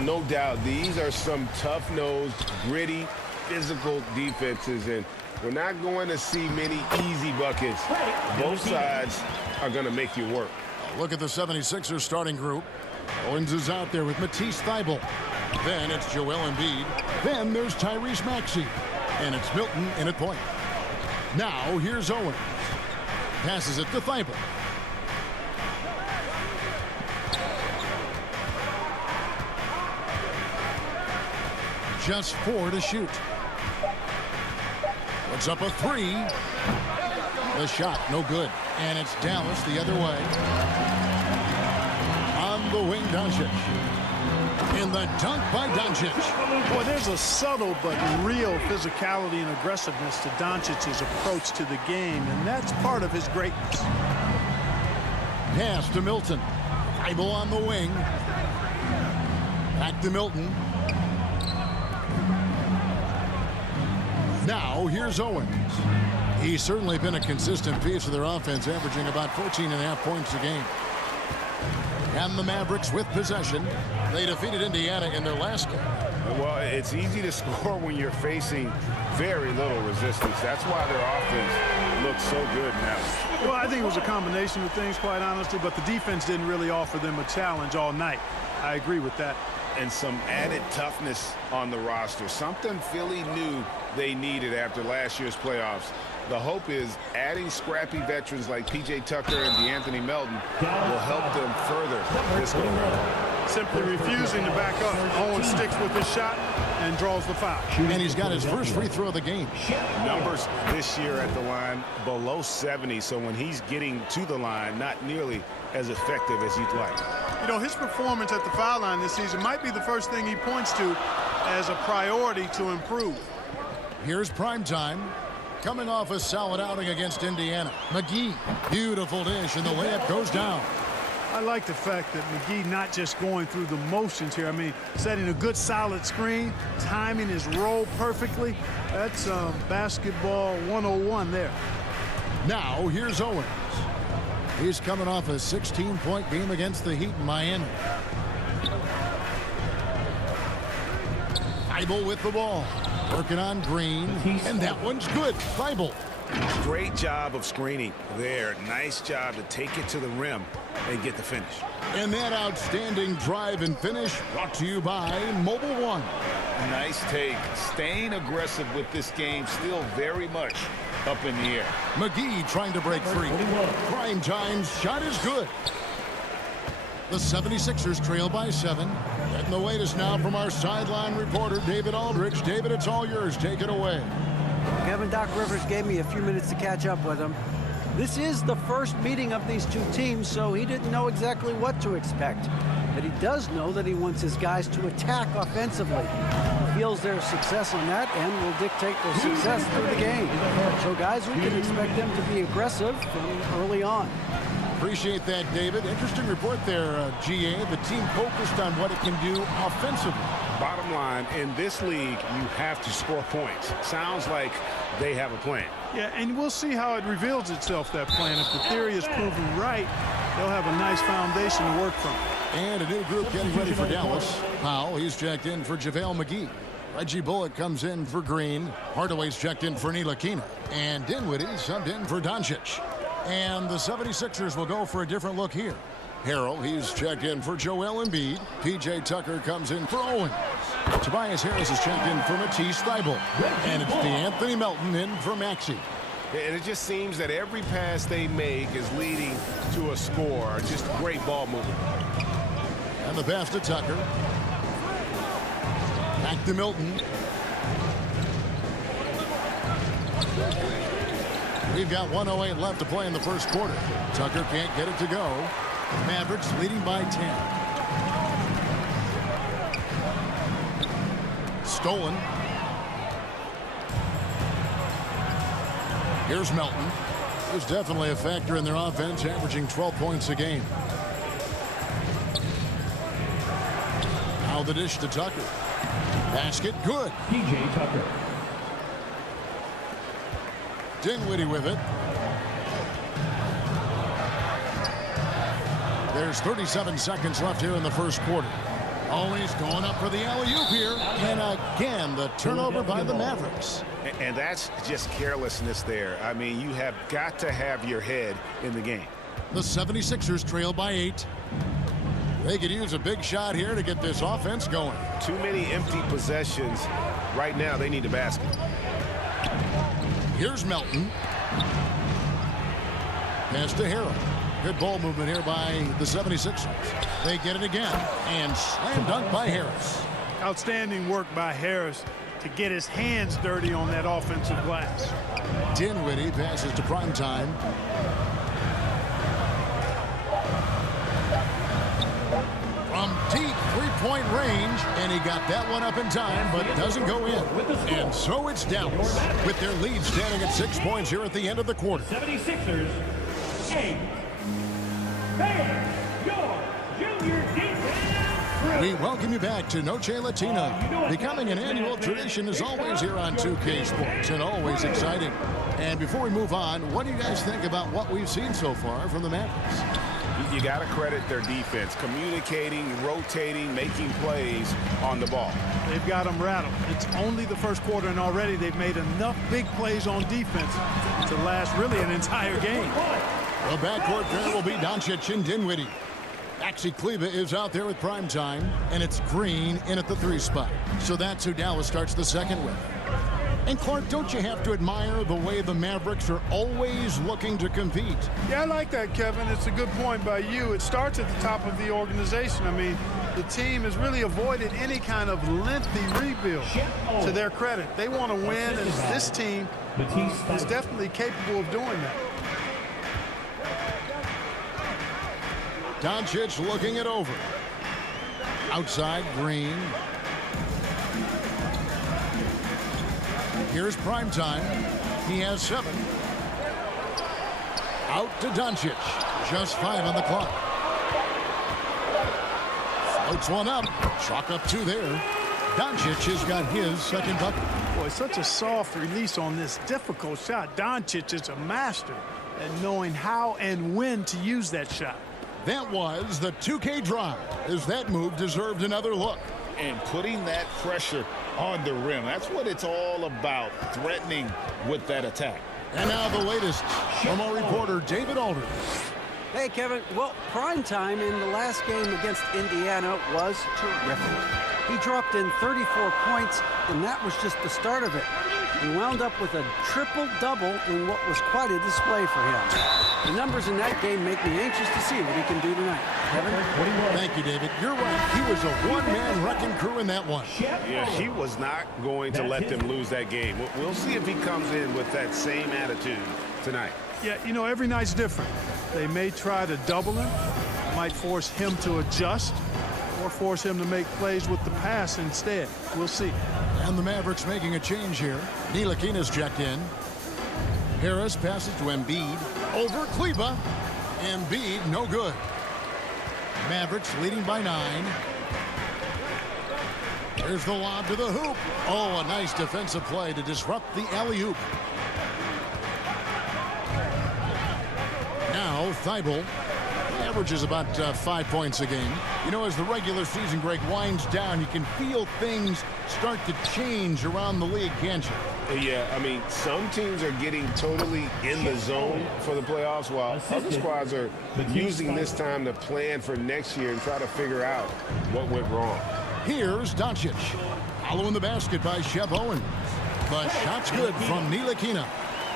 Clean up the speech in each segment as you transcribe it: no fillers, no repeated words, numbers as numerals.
No doubt. These are some tough-nosed, gritty, physical defenses, and we're not going to see many easy buckets. Both sides are going to make you work. Look at the 76ers starting group. Owens is out there with Matisse Thybulle. Then it's Joel Embiid. Then there's Tyrese Maxey. And it's Milton in at point. Now here's Owens. Passes it to Thybulle. Just 4 to shoot. Puts up a 3. The shot, no good. And it's Dallas the other way. On the wing, Doncic. In the dunk by Doncic. Boy, there's a subtle but real physicality and aggressiveness to Doncic's approach to the game, and that's part of his greatness. Pass to Milton. Thybulle on the wing. Back to Milton. Now here's Owens. He's certainly been a consistent piece of their offense, averaging about 14.5 points a game. And the Mavericks with possession. They defeated Indiana in their last game. Well, it's easy to score when you're facing very little resistance. That's why their offense looks so good now. Well, I think it was a combination of things, quite honestly, but the defense didn't really offer them a challenge all night. I agree with that. And some added toughness on the roster. Something Philly knew they needed after last year's playoffs. The hope is adding scrappy veterans like P.J. Tucker and DeAnthony Melton will help them further this go-round. Simply refusing to back up. Owens sticks with his shot and draws the foul. And he's got his first free throw of the game. Numbers this year at the line below 70, so when he's getting to the line, not nearly as effective as you'd like. You know, his performance at the foul line this season might be the first thing he points to as a priority to improve. Here's prime time. Coming off a solid outing against Indiana. McGee, beautiful dish, and the layup goes down. I like the fact that McGee not just going through the motions here. I mean, setting a good solid screen, timing his roll perfectly. That's basketball 101 there. Now here's Owens. He's coming off a 16-point game against the Heat in Miami. Thybulle with the ball. Working on Green, and that one's good. Thybulle. Great job of screening there. Nice job to take it to the rim and get the finish. And that outstanding drive and finish brought to you by Mobile One. Nice take. Staying aggressive with this game, still very much up in the air. McGee trying to break free. Prime time's shot is good. The 76ers trail by 7. And the latest now from our sideline reporter, David Aldridge. David, it's all yours. Take it away. Kevin, Doc Rivers gave me a few minutes to catch up with him. This is the first meeting of these two teams, so he didn't know exactly what to expect. But he does know that he wants his guys to attack offensively. He feels their success on that and will dictate their success through the game. So, guys, we can expect them to be aggressive from early on. Appreciate that, David. Interesting report there, GA. The team focused on what it can do offensively. Bottom line, in this league, you have to score points. Sounds like they have a plan. Yeah, and we'll see how it reveals itself, that plan. If the theory is proven right, they'll have a nice foundation to work from. And a new group getting ready for Dallas. Powell, he's checked in for JaVale McGee. Reggie Bullock comes in for Green. Hardaway's checked in for Ntilikina. And Dinwiddie subbed in for Doncic. And the 76ers will go for a different look here. Harrell, he's checked in for Joel Embiid. P.J. Tucker comes in for Owens. Tobias Harris is checked in for Matisse Thybulle. And it's DeAnthony Melton in for Maxey. And it just seems that every pass they make is leading to a score. Just great ball movement. And the pass to Tucker. Back to Milton. We've got 1:08 left to play in the first quarter. Tucker can't get it to go. Mavericks leading by 10. Stolen. Here's Melton. There's definitely a factor in their offense, averaging 12 points a game. Now the dish to Tucker. Basket good. P.J. Tucker. Dinwiddie with it. There's 37 seconds left here in the first quarter. Always going up for the alley-oop here. And again, the turnover by the Mavericks. And that's just carelessness there. I mean, you have got to have your head in the game. The 76ers trail by 8. They could use a big shot here to get this offense going. Too many empty possessions. Right now, they need a basket. Here's Melton. Pass to Harrell. Good ball movement here by the 76ers. They get it again. And slam dunk by Harris. Outstanding work by Harris to get his hands dirty on that offensive glass. Dinwiddie passes to Primetime. From deep three-point range, and he got that one up in time, but doesn't go in. And so it's Dallas with their lead standing at 6 points here at the end of the quarter. 76ers, 8. Baylor, your junior defense. We welcome you back to Noche Latina. Becoming an annual tradition is always here on 2K Sports, and always exciting. And before we move on, what do you guys think about what we've seen so far from the Mavericks? You got to credit their defense, communicating, rotating, making plays on the ball. They've got them rattled. It's only the first quarter, and already they've made enough big plays on defense to last really an entire game. The backcourt pair will be Doncic and Dinwiddie. Maxi Kleber is out there with Primetime, and it's Green in at the 3 spot. So that's who Dallas starts the second with. And Clark, don't you have to admire the way the Mavericks are always looking to compete? Yeah, I like that, Kevin. It's a good point by you. It starts at the top of the organization. I mean, the team has really avoided any kind of lengthy rebuild. To their credit, they want to win, and this team is definitely capable of doing that. Doncic looking it over. Outside, Green. Here's Primetime. He has 7. Out to Doncic. Just 5 on the clock. Floats one up. Chalk up 2 there. Doncic has got his second bucket. Boy, such a soft release on this difficult shot. Doncic is a master at knowing how and when to use that shot. That was the 2K drive, as that move deserved another look. And putting that pressure on the rim. That's what it's all about, threatening with that attack. And now the latest from our reporter, David Aldridge. Hey, Kevin. Well, Primetime in the last game against Indiana was terrific. He dropped in 34 points, and that was just the start of it. He wound up with a triple-double in what was quite a display for him. The numbers in that game make me anxious to see what he can do tonight. Kevin? Thank you, David. You're right. He was a one-man wrecking crew in that one. Yeah, he was not going to let them lose that game. We'll see if he comes in with that same attitude tonight. Yeah, you know, every night's different. They may try to double him, might force him to adjust, or force him to make plays with the pass instead. We'll see. And the Mavericks making a change here. Ntilikina's checked in. Harris passes to Embiid. Over Kleber. Embiid, no good. Mavericks leading by 9. There's the lob to the hoop. Oh, a nice defensive play to disrupt the alley-oop. Now, Thibault averages about 5 points a game. You know, as the regular season break winds down, you can feel things start to change around the league, can't you? Yeah, I mean, some teams are getting totally in the zone for the playoffs, while other squads are using this time to plan for next year and try to figure out what went wrong. Here's Doncic. Following the basket by Shep Owen. But shot's good from Ntilikina.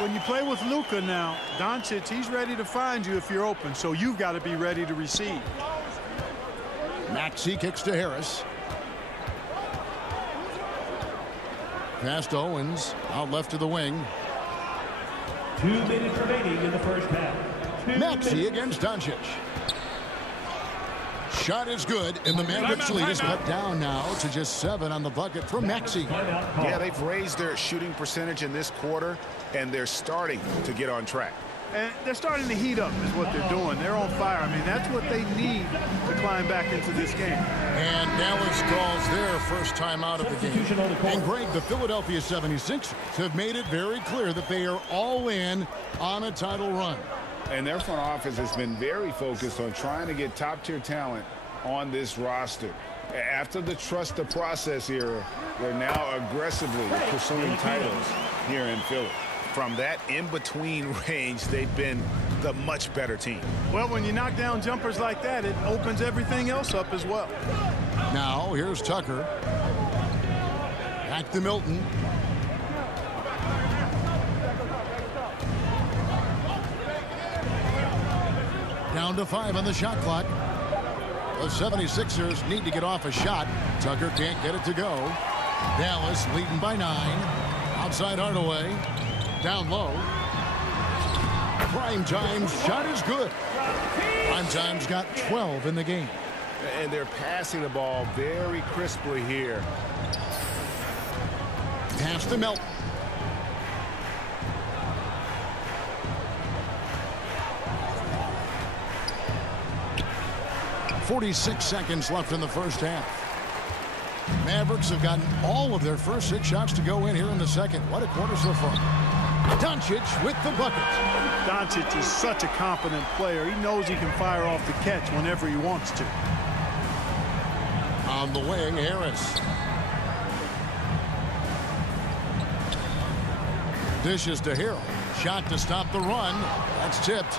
When you play with Luka now, Doncic, he's ready to find you if you're open, so you've got to be ready to receive. Maxey kicks to Harris. Pass to Owens. Out left to the wing. 2 minutes remaining in the first half. Maxey against Doncic. Shot is good, and the Mavericks lead is cut down now to just 7 on the bucket from Maxey. Yeah, they've raised their shooting percentage in this quarter, and they're starting to get on track. And they're starting to heat up is what they're doing. They're on fire. I mean, that's what they need to climb back into this game. And Dallas calls their first time out of the game. And Greg, the Philadelphia 76ers have made it very clear that they are all in on a title run. And their front office has been very focused on trying to get top-tier talent on this roster. After the trust the process era, they're now aggressively pursuing titles here in Philly. From that in-between range, they've been the much better team. Well, when you knock down jumpers like that, it opens everything else up as well. Now, here's Tucker. Back to Milton. Down to 5 on the shot clock. The 76ers need to get off a shot. Tucker can't get it to go. Dallas leading by 9. Outside Hardaway. Down low. Primetime's shot is good. Primetime's got 12 in the game. And they're passing the ball very crisply here. Pass to Melton. .46 seconds left in the first half. Mavericks have gotten all of their first 6 shots to go in here in the second. What a quarter so far. Doncic with the bucket. Doncic is such a competent player. He knows he can fire off the catch whenever he wants to. On the wing, Harris. Dishes to Harrell. Shot to stop the run. That's tipped.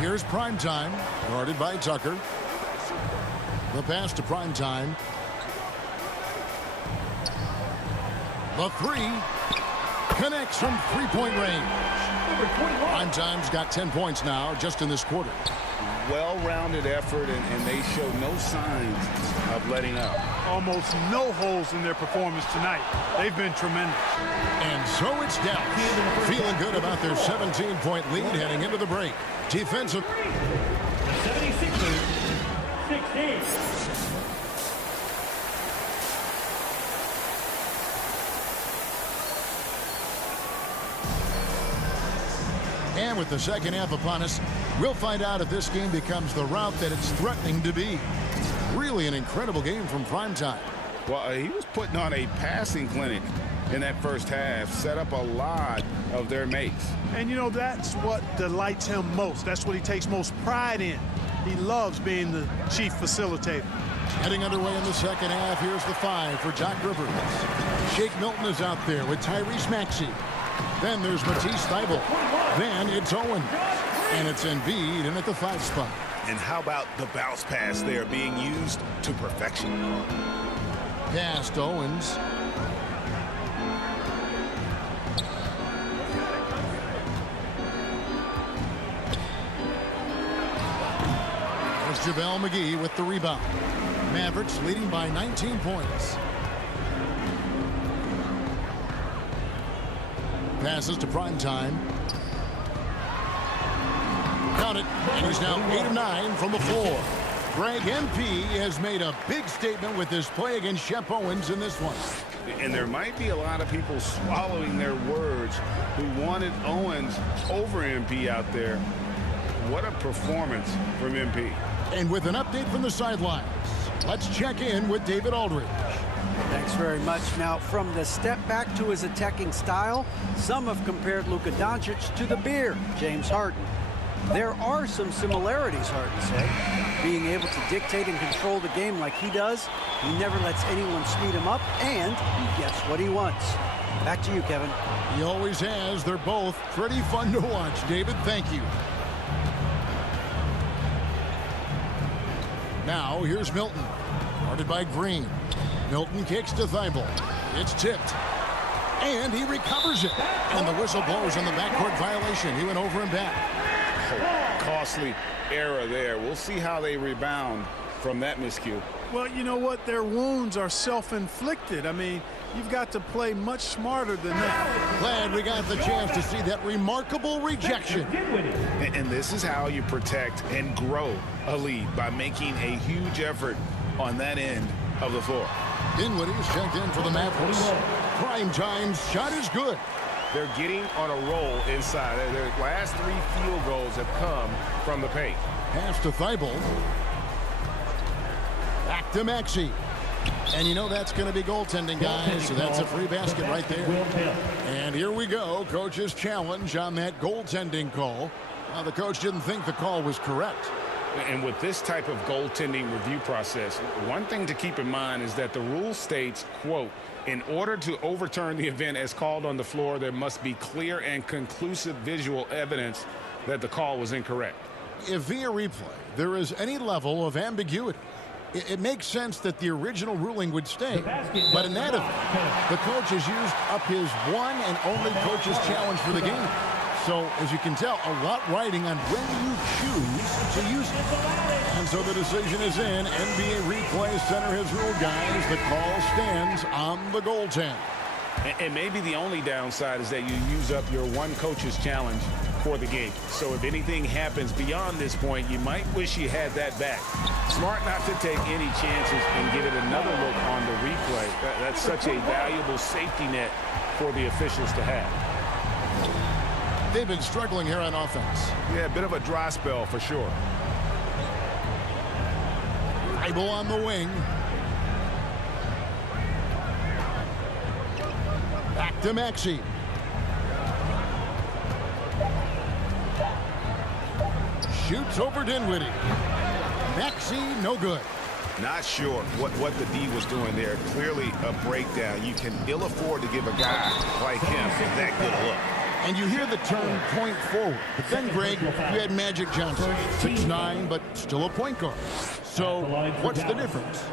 Here's Primetime, guarded by Tucker. The pass to Primetime. The 3 connects from three-point range. Primetime's got 10 points now just in this quarter. Well-rounded effort, and they show no signs of letting up. Almost no holes in their performance tonight. They've been tremendous. And so it's Dallas feeling good about their 17-point lead heading into the break. Defensive. The 76ers, 16. And with the second half upon us, we'll find out if this game becomes the route that it's threatening to be. Really an incredible game from Primetime. Well, he was putting on a passing clinic in that first half, set up a lot of their mates. And, you know, that's what delights him most. That's what he takes most pride in. He loves being the chief facilitator. Heading underway in the second half, here's the 5 for Doc Rivers. Shake Milton is out there with Tyrese Maxey. Then there's Matisse Thybulle. Then it's Owens. And it's Embiid in at the 5 spot. And how about the bounce pass there being used to perfection? Pass to Owens. There's JaVale McGee with the rebound. Mavericks leading by 19 points. Passes to Primetime. Count it, and he's now 8 of 9 from the floor. Greg MP has made a big statement with his play against Shep Owens in this one. And there might be a lot of people swallowing their words who wanted Owens over MP out there. What a performance from MP. And with an update from the sidelines, let's check in with David Aldridge. Thanks very much. Now, from the step back to his attacking style, some have compared Luka Doncic to the Bear, James Harden. There are some similarities, Harden said. Being able to dictate and control the game like he does, he never lets anyone speed him up, and he gets what he wants. Back to you, Kevin. He always has. They're both pretty fun to watch. David, thank you. Now, here's Milton, guarded by Green. Milton kicks to Thybulle. It's tipped. And he recovers it. And the whistle blows on the backcourt violation. He went over and back. Oh, costly error there. We'll see how they rebound from that miscue. Well, you know what? Their wounds are self-inflicted. I mean, you've got to play much smarter than that. Glad we got the chance to see that remarkable rejection. And this is how you protect and grow a lead, by making a huge effort on that end of the floor. Dinwiddie's checked in for the Mavericks. Primetime's shot is good. They're getting on a roll inside. Their last 3 field goals have come from the paint. Pass to Thybulle. Back to Maxey. And you know that's going to be goaltending, guys. So that's a free basket right there. And here we go. Coach's challenge on that goaltending call. Well, the coach didn't think the call was correct. And with this type of goaltending review process, one thing to keep in mind is that the rule states, quote, in order to overturn the event as called on the floor, there must be clear and conclusive visual evidence that the call was incorrect. If via replay there is any level of ambiguity, it makes sense that the original ruling would stay. But in that event, the coach has used up his one and only coach's challenge for the game. So, as you can tell, a lot riding on when you choose to use it. And so the decision is in. NBA Replay Center has ruled, guys. The call stands on the goaltend. And maybe the only downside is that you use up your one coach's challenge for the game. So if anything happens beyond this point, you might wish you had that back. Smart not to take any chances and give it another look on the replay. That's such a valuable safety net for the officials to have. They've been struggling here on offense. Yeah, a bit of a dry spell for sure. Eichel on the wing. Back to Maxey. Shoots over Dinwiddie. Maxey, no good. Not sure what the D was doing there. Clearly a breakdown. You can ill afford to give a guy like him that good a look. And you hear the term point forward. But then, Greg, you had Magic Johnson, 6'9", but still a point guard. So what's the difference?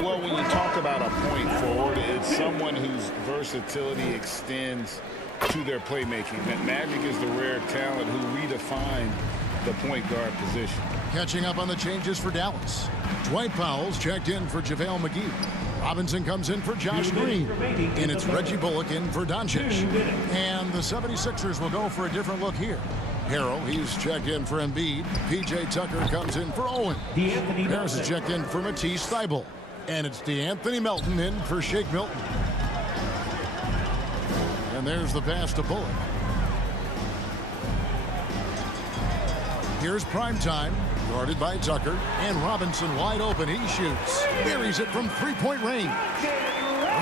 Well, when you talk about a point forward, it's someone whose versatility extends to their playmaking. That Magic is the rare talent who redefined the point guard position. Catching up on the changes for Dallas. Dwight Powell's checked in for JaVale McGee. Robinson comes in for Josh Green. And it's Reggie Bullock in for Doncic. And the 76ers will go for a different look here. Harrell, he's checked in for Embiid. P.J. Tucker comes in for Owen. Harris is checked in for Matisse Thybulle. And it's DeAnthony Melton in for Shake Milton. And there's the pass to Bullock. Here's prime time, guarded by Tucker, and Robinson wide open. He shoots, buries it from three-point range.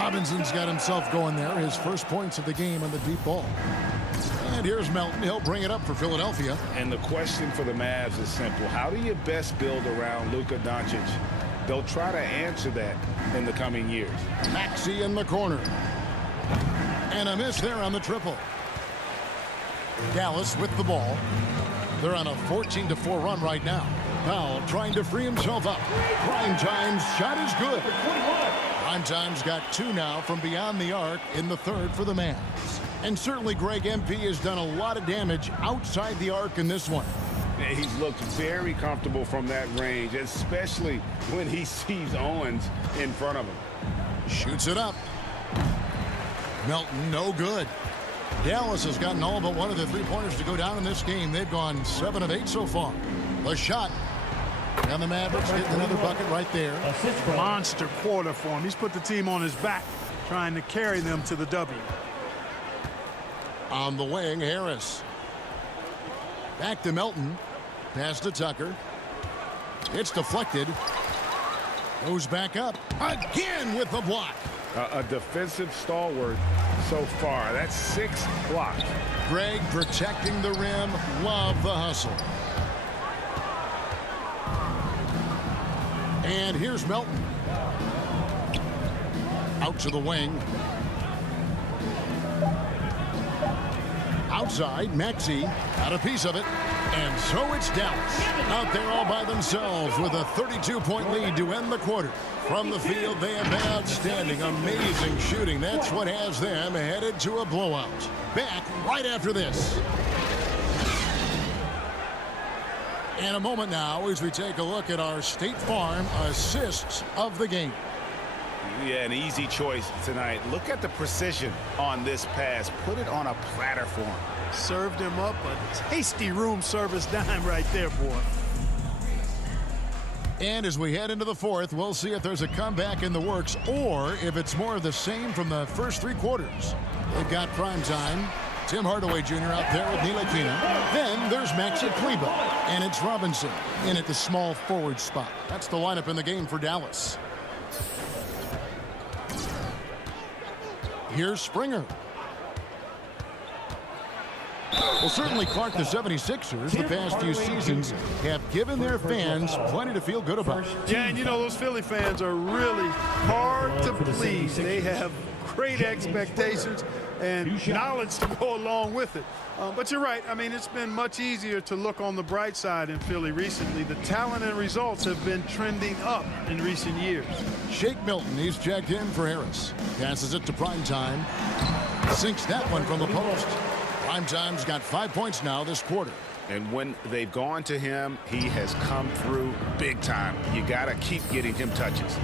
Robinson's got himself going there, his first points of the game on the deep ball. And here's Melton. He'll bring it up for Philadelphia. And the question for the Mavs is simple. How do you best build around Luka Doncic? They'll try to answer that in the coming years. Maxey in the corner. And a miss there on the triple. Dallas with the ball. They're on a 14-4 run right now. Powell trying to free himself up. Prime Time's shot is good. Prime Time's got two now from beyond the arc in the third for the Mavs. And certainly Greg MP has done a lot of damage outside the arc in this one. He's looked very comfortable from that range, especially when he sees Owens in front of him. Shoots it up. Melton, no good. Dallas has gotten all but one of the three-pointers to go down in this game. They've gone 7 of 8 so far. The shot. And the Mavericks getting another bucket right there. Monster quarter for him. He's put the team on his back, trying to carry them to the W. On the wing, Harris. Back to Melton. Pass to Tucker. It's deflected. Goes back up. Again with the block. A defensive stalwart so far. That's 6 blocks. Greg protecting the rim. Love the hustle. And here's Melton. Out to the wing. Outside, Maxey got a piece of it. And so it's Dallas out there all by themselves with a 32-point lead to end the quarter. From the field, they have been outstanding, amazing shooting. That's what has them headed to a blowout. Back right after this. And a moment now as we take a look at our State Farm assists of the game. Yeah, an easy choice tonight. Look at the precision on this pass. Put it on a platter for him. Served him up a tasty room service dime right there, boy. And as we head into the fourth, we'll see if there's a comeback in the works or if it's more of the same from the first three quarters. They've got prime time. Tim Hardaway Jr. out there with Ntilikina. Then there's Maxi Kleber. And it's Robinson in at the small forward spot. That's the lineup in the game for Dallas. Here's Springer. Well, certainly, Clark, the 76ers, the past few seasons, have given their fans plenty to feel good about. Yeah, and you know, those Philly fans are really hard to please. They have great expectations and knowledge to go along with it. But you're right. I mean, it's been much easier to look on the bright side in Philly recently. The talent and results have been trending up in recent years. Shake Milton, he's checked in for Harris. Passes it to Primetime. Sinks that one from the post. Primetime's got 5 points now this quarter. And when they've gone to him, he has come through big time. You got to keep getting him touches.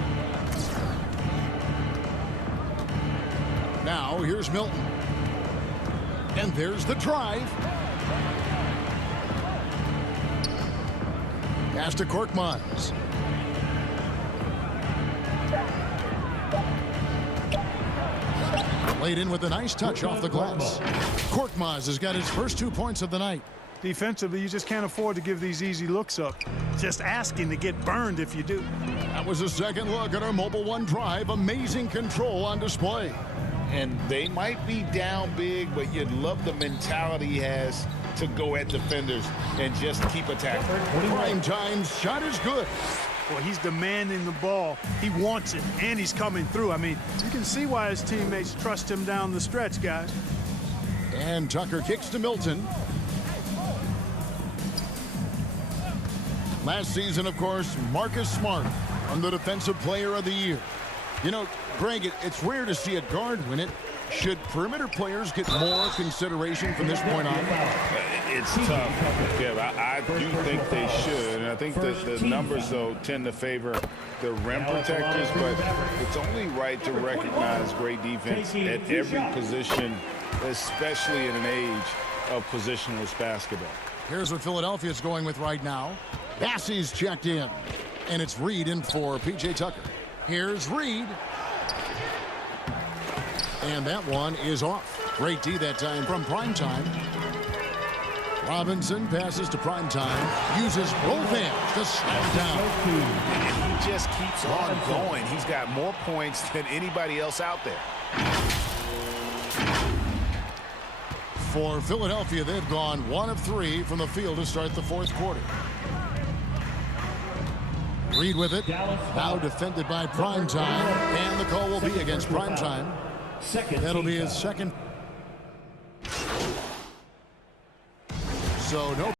Now here's Milton. And there's the drive. Pass to Korkmaz. Laid in with a nice touch off the glass. Korkmaz has got his first 2 points of the night. Defensively, you just can't afford to give these easy looks up. Just asking to get burned if you do. That was a second look at our Mobile One drive. Amazing control on display. And they might be down big, but you'd love the mentality he has to go at defenders and just keep attacking. Primetime's shot is good. Well, he's demanding the ball. He wants it, and he's coming through. I mean, you can see why his teammates trust him down the stretch, guys. And Tucker kicks to Milton. Last season, of course, Marcus Smart won the Defensive Player of the Year. You know, Greg, it's rare to see a guard win it. Should perimeter players get more consideration from this point on? It's tough, Kev. I do think they should. And I think that the numbers, though, tend to favor the rim protectors. But it's only right to recognize great defense at every position, especially in an age of positionless basketball. Here's what Philadelphia's going with right now. Bassey's checked in. And it's Reed in for P.J. Tucker. Here's Reed. And that one is off. Great D that time from Primetime. Robinson passes to Primetime. Uses both hands to slam down. And he just keeps on going. He's got more points than anybody else out there. For Philadelphia, they've gone 1 of 3 from the field to start the fourth quarter. Reed with it. Now defended by Primetime. And the call will be against Primetime. That'll be his second. So no